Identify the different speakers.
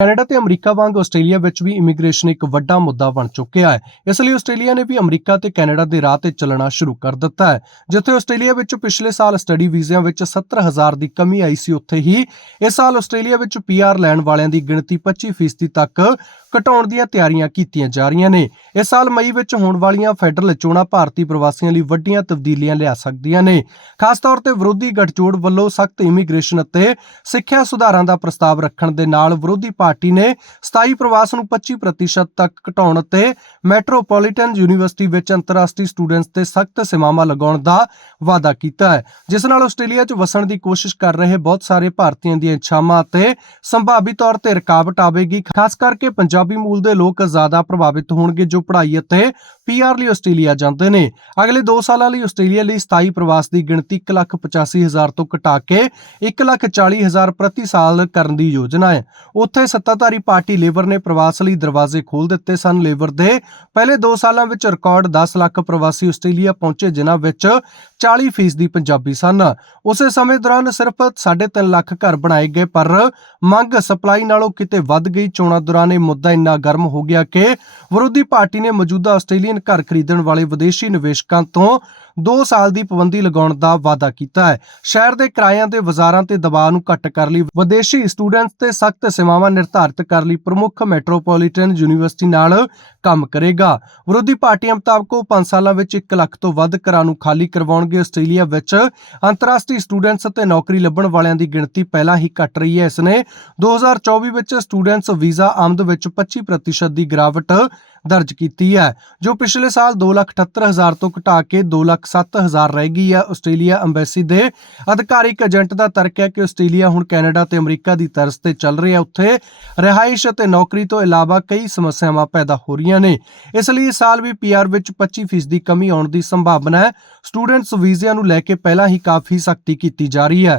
Speaker 1: Canada ਤੇ America ਵਾਂਗ Australia ਵਿੱਚ ਵੀ ਇਮੀਗ੍ਰੇਸ਼ਨ ਇੱਕ ਵੱਡਾ ਮੁੱਦਾ ਬਣ ਚੁੱਕਿਆ ਹੈ। ਇਸ ਲਈ ਆਸਟ੍ਰੇਲੀਆ ਨੇ ਵੀ ਅਮਰੀਕਾ ਤੇ ਕੈਨੇਡਾ ਦੇ ਰਾਹ ਤੇ ਚੱਲਣਾ ਸ਼ੁਰੂ ਕਰ ਦਿੱਤਾ ਹੈ, ਜਿੱਥੇ ਆਸਟ੍ਰੇਲੀਆ ਵਿੱਚ ਪਿਛਲੇ ਸਾਲ ਸਟੱਡੀ ਵੀਜ਼ਿਆਂ ਵਿੱਚ 70000 ਦੀ ਕਮੀ ਆਈ ਸੀ, ਉੱਥੇ ਹੀ ਇਸ ਸਾਲ ਆਸਟ੍ਰੇਲੀਆ ਵਿੱਚ ਪੀਆਰ ਲੈਣ ਵਾਲਿਆਂ ਦੀ ਗਿਣਤੀ 25% ਤੱਕ ਘਟਾਉਣ ਦੀਆਂ ਤਿਆਰੀਆਂ ਕੀਤੀਆਂ ਜਾ ਰਹੀਆਂ ਨੇ। ਇਸ ਸਾਲ ਮਈ ਵਿੱਚ ਹੋਣ ਵਾਲੀਆਂ ਫੈਡਰਲ ਚੋਣਾਂ ਭਾਰਤੀ ਪ੍ਰਵਾਸੀਆਂ ਲਈ ਵੱਡੀਆਂ ਤਬਦੀਲੀਆਂ ਲਿਆ ਸਕਦੀਆਂ ਨੇ। ਖਾਸ ਤੌਰ ਤੇ ਵਿਰੋਧੀ ਗਠਜੋੜ ਵੱਲੋਂ ਸਖਤ ਇਮੀਗ੍ਰੇਸ਼ਨ ਅਤੇ ਸਿੱਖਿਆ ਸੁਧਾਰਾਂ ਦਾ ਪ੍ਰਸਤਾਵ ਰੱਖਣ ਦੇ ਨਾਲ ਵਿਰੋਧੀ ਪਾਰਟੀ ਨੇ ਸਥਾਈ ਪ੍ਰਵਾਸ ਨੂੰ 25% ਤੱਕ ਘਟਾਉਣ ਅਤੇ ਮੈਟਰੋਪੋਲੀਟਨ ਯੂਨੀਵਰਸਿਟੀ ਵਿੱਚ ਅੰਤਰਰਾਸ਼ਟਰੀ ਸਟੂਡੈਂਟਸ ਤੇ ਸਖਤ ਸੀਮਾਵਾਂ ਲਗਾਉਣ ਦਾ ਵਾਅਦਾ ਕੀਤਾ ਹੈ, ਜਿਸ ਨਾਲ ਆਸਟ੍ਰੇਲੀਆ 'ਚ ਵਸਣ ਦੀ ਕੋਸ਼ਿਸ਼ ਕਰ ਰਹੇ ਬਹੁਤ ਸਾਰੇ ਭਾਰਤੀਆਂ ਦੀਆਂ ਇੱਛਾਵਾਂ ਅਤੇ ਸੰਭਾਵੀ ਤੌਰ ਤੇ ਰੁਕਾਵਟ ਆਵੇਗੀ, ਖਾਸ ਕਰਕੇ ਪੰਜਾਬੀ ਮੂਲ ਦੇ ਲੋਕ ਜ਼ਿਆਦਾ ਪ੍ਰਭਾਵਿਤ ਹੋਣਗੇ ਜੋ ਪੜ੍ਹਾਈ ਅਤੇ ਪੀਆਰ ਲਈ ਆਸਟ੍ਰੇਲੀਆ ਜਾਂਦੇ ਨੇ। ਅਗਲੇ 2 ਸਾਲਾਂ ਲਈ ਆਸਟ੍ਰੇਲੀਆ ਲਈ ਸਥਾਈ ਪ੍ਰਵਾਸ ਦੀ ਗਿਣਤੀ 185000 ਤੋਂ ਘਟਾ ਕੇ 140000 ਪ੍ਰਤੀ ਸਾਲ ਕਰਨ ਦੀ ਯੋਜਨਾ ਹੈ। ਉੱਥੇ ਸੱਤਾਧਾਰੀ ਪਾਰਟੀ ਲੇਬਰ ਨੇ ਪ੍ਰਵਾਸ ਲਈ ਦਰਵਾਜ਼ੇ ਖੋਲ ਦਿੱਤੇ ਸਨ। ਲੇਬਰ ਦੇ ਪਹਿਲੇ 2 ਸਾਲਾਂ ਵਿੱਚ ਰਿਕਾਰਡ 10 ਲੱਖ ਪ੍ਰਵਾਸੀ ਆਸਟ੍ਰੇਲੀਆ ਪਹੁੰਚੇ, ਜਿਨ੍ਹਾਂ ਵਿੱਚ 40% ਪੰਜਾਬੀ ਸਨ। ਉਸੇ ਸਮੇਂ ਦੌਰਾਨ ਸਿਰਫ 3.5 ਲੱਖ ਘਰ ਬਣਾਏ ਗਏ, ਪਰ ਮੰਗ ਸਪਲਾਈ ਨਾਲੋਂ ਕਿਤੇ ਵੱਧ ਗਈ। ਚੋਣਾਂ ਦੌਰਾਨ ਇਹ ਮੁੱਦਾ ਇੰਨਾ ਗਰਮ ਹੋ ਗਿਆ ਕਿ ਵਿਰੋਧੀ ਪਾਰਟੀ ਨੇ ਮੌਜੂਦਾ ਆਸਟ੍ਰੇਲੀਅਨ ਘਰ ਖਰੀਦਣ ਵਾਲੇ ਵਿਦੇਸ਼ੀ ਨਿਵੇਸ਼ਕਾਂ ਤੋਂ 2 ਸਾਲ ਦੀ ਪਾਬੰਦੀ ਲਗਾਉਣ ਦਾ ਵਾਅਦਾ ਕੀਤਾ ਹੈ। ਸ਼ਹਿਰ ਦੇ ਕਿਰਾਇਆਂ ਤੇ ਬਾਜ਼ਾਰਾਂ ਤੇ ਦਬਾਅ ਨੂੰ ਘੱਟ ਕਰਨ ਲਈ ਵਿਦੇਸ਼ੀ ਸਟੂਡੈਂਟਸ ਤੇ ਸਖਤ ਸੇਵਾਵਾਂ ਨਿਰਧਾਰਿਤ ਕਰਨ ਲਈ ਪ੍ਰਮੁੱਖ ਮੈਟਰੋਪੋਲੀਟਨ ਯੂਨੀਵਰਸਿਟੀ ਨਾਲ ਕੰਮ ਕਰੇਗਾ। ਵਿਰੋਧੀ ਪਾਰਟੀਆਂ ਮੁਤਾਬਕ ਉਹ 5 ਸਾਲਾਂ ਵਿੱਚ 1 ਲੱਖ ਤੋਂ ਵੱਧ ਘਰਾਂ ਨੂੰ ਖਾਲੀ ਕਰਵਾਉਣਗੇ। ਆਸਟ੍ਰੇਲੀਆ ਵਿੱਚ ਅੰਤਰਰਾਸ਼ਟਰੀ ਸਟੂਡੈਂਟਸ ਅਤੇ ਨੌਕਰੀ ਲੱਭਣ ਵਾਲਿਆਂ ਦੀ ਗਿਣਤੀ ਪਹਿਲਾਂ ਹੀ ਘਟ ਰਹੀ ਹੈ। ਇਸ ਨੇ 2024 ਵਿੱਚ ਸਟੂਡੈਂਟਸ ਵੀਜ਼ਾ ਆਮਦ ਵਿੱਚ 25% ਦੀ ਗਿਰਾਵਟ ਦਰਜ ਕੀਤੀ ਹੈ, ਜੋ ਪਿਛਲੇ ਸਾਲ 278000 ਤੋਂ ਘਟਾ ਕੇ 207000 ਰਹਿ ਗਈ ਹੈ। ਆਸਟ੍ਰੇਲੀਆ ਅੰਬੈਸੀ ਦੇ ਅਧਿਕਾਰਿਕ ਏਜੰਟ ਦਾ ਤਰਕ ਹੈ ਕਿ ਆਸਟ੍ਰੇਲੀਆ ਹੁਣ ਕੈਨੇਡਾ ਤੇ ਅਮਰੀਕਾ ਦੀ ਤਰਜ਼ ਤੇ ਚੱਲ ਰਿਹਾ ਉੱਥੇ ਰਿਹਾਇਸ਼ ਅਤੇ ਨੌਕਰੀ ਤੋਂ ਇਲਾਵਾ ਕਈ ਸਮੱਸਿਆਵਾਂ ਪੈਦਾ ਹੋ ਰਹੀਆਂ ਨੇ। ਇਸ ਲਈ ਇਸ ਸਾਲ ਵੀ ਪੀਆਰ ਵਿੱਚ 25% ਦੀ ਕਮੀ ਆਉਣ ਦੀ ਸੰਭਾਵਨਾ ਹੈ। ਸਟੂਡੈਂਟਸ ਵੀਜ਼ਿਆਂ ਨੂੰ ਲੈ ਕੇ ਪਹਿਲਾਂ ਹੀ ਕਾਫੀ ਸਖਤੀ ਕੀਤੀ ਜਾ ਰਹੀ ਹੈ।